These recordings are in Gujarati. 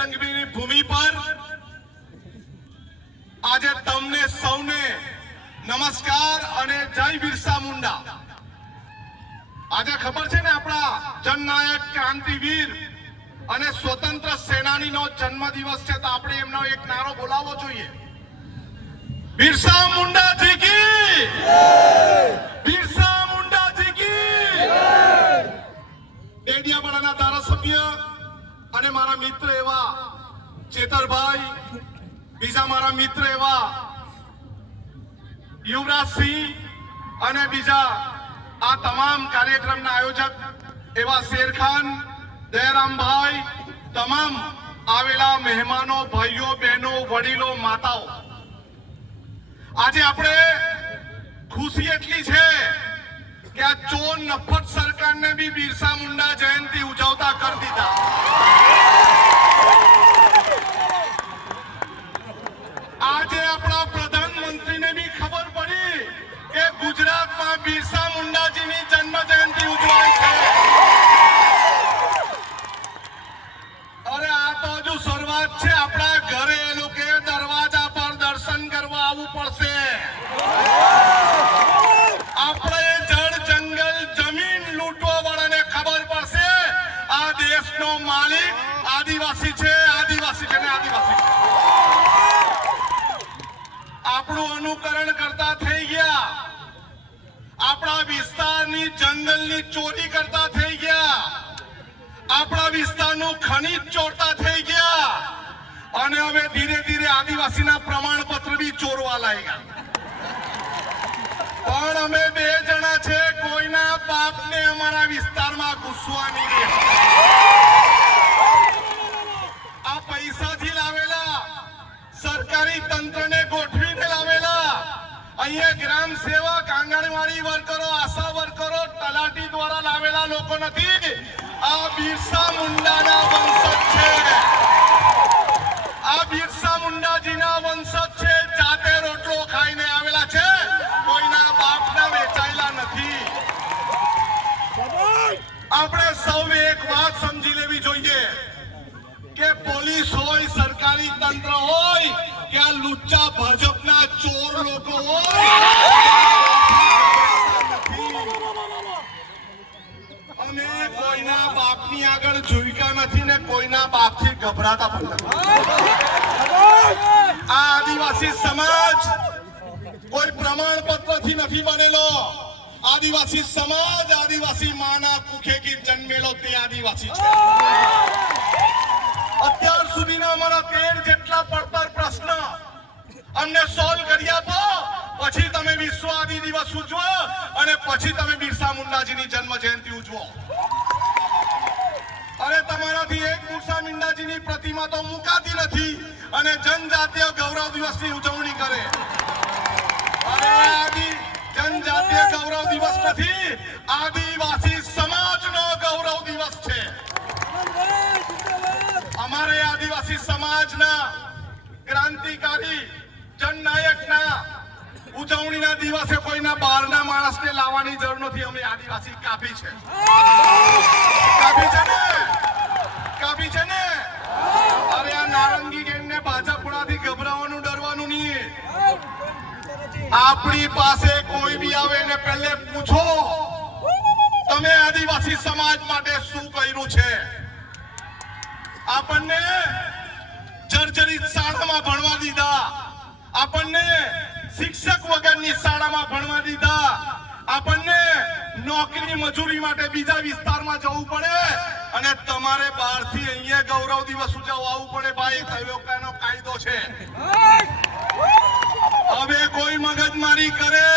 રંગબીની ભૂમિ પર આજે તમને સૌને નમસ્કાર અને જય બિરસા મુંડા. આજે ખબર છે ને આપણા જનનાયક ક્રાંતિવીર અને સ્વતંત્ર સેનાનીનો જન્મદિવસ છે તો આપણે એમનો એક નારો બોલાવવો જોઈએ. બિરસા મુંડા જી કી બિરસા મુંડા જી ડેડિયાપાડાના ધારાસભ્ય અને મારા મિત્ર એવા ચેતરભાઈ, બીજા મારા મિત્ર એવા યુવરાજસિંહ અને બીજા આ તમામ કાર્યક્રમના આયોજક એવા શેરખાન, દયારામભાઈ, તમામ આવેલા મહેમાનો, ભાઈઓ, બહેનો, વડીલો, માતાઓ. આજે આપણે ખુશી એટલી છે કે આ ચોર નફટ સરકારને બી બિરસા મુંડા જયંતિ ઉજવતા કરી દીધા. આજે આપણા પ્રધાનમંત્રીને બી ખબર પડી કે ગુજરાતમાં બિરસા મુંડાજીની જન્મ જયંતિ ઉજવાય છે. અરે આ તો હજુ શરૂઆત છે. આપણા દેશનો માલિક આદિવાસી છે આદિવાસી છે આદિવાસી. આપણું અનુકરણ કરતા થઈ ગયા. આપણા વિસ્તારની જંગલની ચોરી કરતા થઈ ગયા. આપણા વિસ્તારનું ખનીજ ચોરતા થઈ ગયા. અને હવે ધીરે ધીરે આદિવાસીના પ્રમાણપત્ર બી ચોરવા લાગ્યા. પણ અમે બે કોઈના અમારા વિસ્તારમાં ઘૂસવાની આ પૈસાથી લાવેલા, સરકારી તંત્રને ગોઠવીને લાવેલા, અહીંયા ગ્રામ સેવક આંગણવાડી વર્કરો, આશા વર્કરો તલાટી દ્વારા લાવેલા લોકો નથી. આ બિરસા મુંડાના વંશજ છે. આપણે સૌએ એક વાત સમજી લેવી જોઈએ કે પોલીસ હોય, સરકારી તંત્ર હોય, કે આ લુચ્ચા ભાજપના ચોર લોકો હોય. અમે કોઈના બાપની આગળ જોઈતા નથી ને કોઈના બાપથી ગભરાતા પણ આ આદિવાસી સમાજ કોઈ પ્રમાણપત્રથી નથી બનેલો. આદિવાસી સમાજ, આદિવાસી માના કુખેથી જન્મેલો તે આદિવાસી છે. અત્યાર સુધીના અમારા તેર જેટલા પડતર પ્રશ્ન અમને સોલ્વ કરી આપો પછી તમે વિશ્વ આદિ દિવસ ઉજવો અને પછી તમે બિરસા મુંડાજીની જન્મ જયંતિ ઉજવો. અને તમારાથી એક બિરસા મુંડાજીની પ્રતિમા તો મુકાતી નથી અને જનજાતીય ગૌરવ દિવસની ઉજવણી કરે. ગૌરવ દિવસ નથી. આદિવાસી સમાજનો ગૌરવ દિવસ છે. અમારે આદિવાસી સમાજના ક્રાંતિકારી, જનનાયકના ઉજવણીના દિવસે કોઈના બહારના માણસને લાવવાની જરૂર નથી. અમે આદિવાસી કાપી છે. કાપી છે ને? કાપી છે ને? અરે આ નારંગી ગેંગને ભાજપ ગભરાવાનું ડરવાનું નહીં. આપણી પાસે આવે એને પહેલે પૂછો. તમે આદિવાસી સમાજ માટે શું કર્યું છે? આપણને જર્જરિત શાળામાં ભણવા દીધા. આપણને શિક્ષક વગરની શાળામાં ભણવા દીધા. આપણને નોકરી મજૂરી માટે બીજા વિસ્તારમાં જવું પડે અને તમારે બહારથી અહીંયા ગૌરવ દિવસ ઉજવવા આવવું પડે ભાઈ. કયો કયાનો કાયદો છે. હવે કોઈ મગજમારી કરે.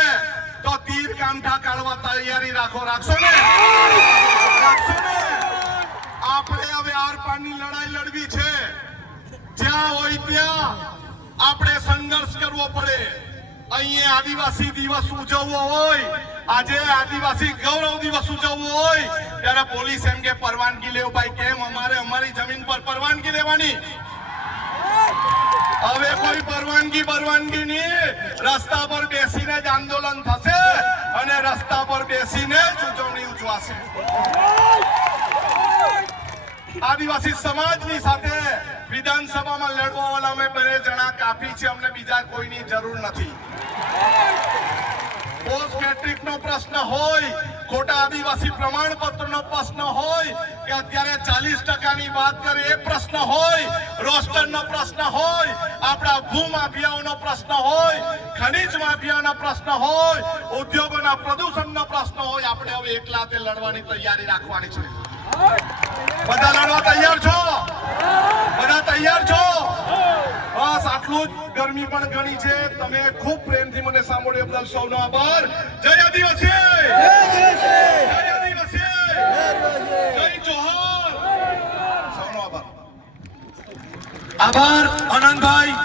તો તીર કાંઠા કાઢવા તૈયારી રાખો, રાખશો ને? રાખશો ને? આપણે હવે આર લડાઈ લડવી છે. જ્યાં હોય ત્યાં આપણે સંઘર્ષ કરવો પડે. અહીંયા આદિવાસી દિવસ ઉજવવો હોય, આજે આદિવાસી ગૌરવ દિવસ ઉજવવો હોય, ત્યારે પોલીસ એમ કે, પરવાનગી લેવો ભાઈ, કેમ અમારે અમારી જમીન પર પરવાનગી લેવાની? હવે કોઈ પરવાનગી પરવાનગી નહીં, રસ્તા પર બેસીને જ આંદોલન પર બેસીને ઉજવણી ઉજવાશે. આદિવાસી સમાજની સાથે વિધાનસભામાં લડવા વાળા અમે બે જણા કાપી છે, અમને બીજા કોઈની જરૂર નથી. પોસ્ટ મેટ્રિક નો પ્રશ્ન હોય, ખોટા આદિવાસી પ્રમાણપત્ર નો પ્રશ્ન હોય કે અત્યારે ચાલીસ ટકાની વાત કરીએ એ પ્રશ્ન હોય રોસ્ટર નો પ્રશ્ન હોય, આપણા ભૂમાફિયાઓનો પ્રશ્ન હોય, ખનીજ માફિયાનો પ્રશ્ન હોય, ઉદ્યોગોના પ્રદૂષણનો પ્રશ્ન હોય, આપણે હવે એકલા તે લડવાની તૈયારી રાખવાની છે. બધા લડવા તૈયાર છો? બધા તૈયાર છો? બસ, આટલું જ ગરમી પણ ઘણી છે. તમે ખૂબ પ્રેમથી મને સાંભળ્યો, બદલ સૌનો આભાર. જય આદિવાસી જય આદિવાસી જય જોહર સૌનો આભાર આનંદભાઈ.